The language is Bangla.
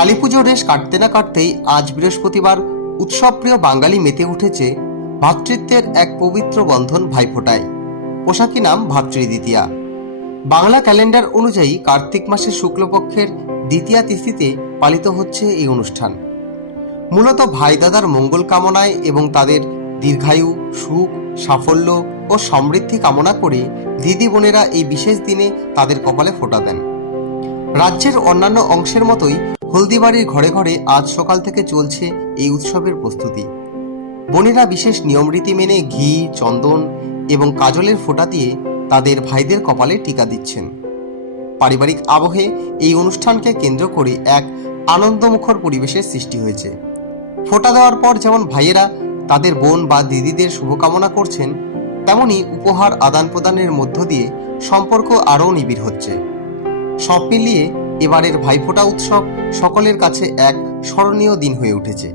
কালীপুজোর রেশ কাটতে না কাটতেই আজ বৃহস্পতিবার উৎসবপ্রিয় বাঙালি মেতে উঠেছে ভ্রাতৃত্বের এক পবিত্র বন্ধন ভাইফোঁটায়। পোশাকি নাম ভাতৃদ্বিতীয়া। বাংলা ক্যালেন্ডার অনুযায়ী কার্তিক মাসের শুক্লপক্ষের দ্বিতীয়া তিথিতে পালিত হচ্ছে এই অনুষ্ঠান। মূলত ভাই দাদার মঙ্গল কামনায় এবং তাদের দীর্ঘায়ু, সুখ, সাফল্য ও সমৃদ্ধি কামনা করে দিদি বোনেরা এই বিশেষ দিনে তাদের কপালে ফোঁটা দেন। রাজ্যের অন্যান্য অংশের মতোই হলদিবাড়ির ঘরে ঘরে আজ সকাল থেকে চলছে এই উৎসবের প্রস্তুতি। বোনেরা বিশেষ নিয়মরীতি মেনে ঘি, চন্দন এবং কাজলের ফোঁটা দিয়ে তাদের ভাইদের কপালে টিকা দিচ্ছেন। পারিবারিক আবহে এই অনুষ্ঠানকে কেন্দ্র করে এক আনন্দমুখর পরিবেশের সৃষ্টি হয়েছে। ফোঁটা দেওয়ার পর যেমন ভাইয়েরা তাদের বোন বা দিদিদের শুভকামনা করছেন, তেমনি উপহার আদান প্রদানের মধ্য দিয়ে সম্পর্ক আরও নিবিড় হচ্ছে। সব মিলিয়ে এবারের ভাইফোঁটা উৎসব সকলের কাছে এক স্মরণীয় দিন হয়ে উঠেছে।